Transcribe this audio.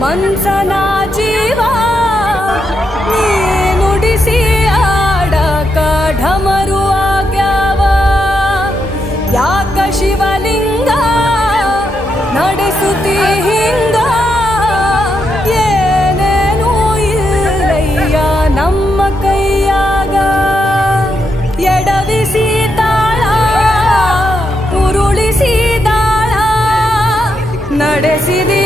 ಮನ್ಸನ ಜೀವ ನೀ ನುಡಿಸಿ ಆಡಕ ಢಮರು ಆಗ್ಯಾವ ಯಾಕ ಶಿವಲಿಂಗ ನಡೆಸುತ್ತಿ ಹಿಂಗ ಏನೇನೂ ಇಲ್ಲಯ್ಯ ನಮ್ಮ ಕೈಯಾಗ ಎಡವಿಸಿ ತಾಳ ಉರುಳಿಸಿ ದಾಳ ನಡೆಸಿದಿ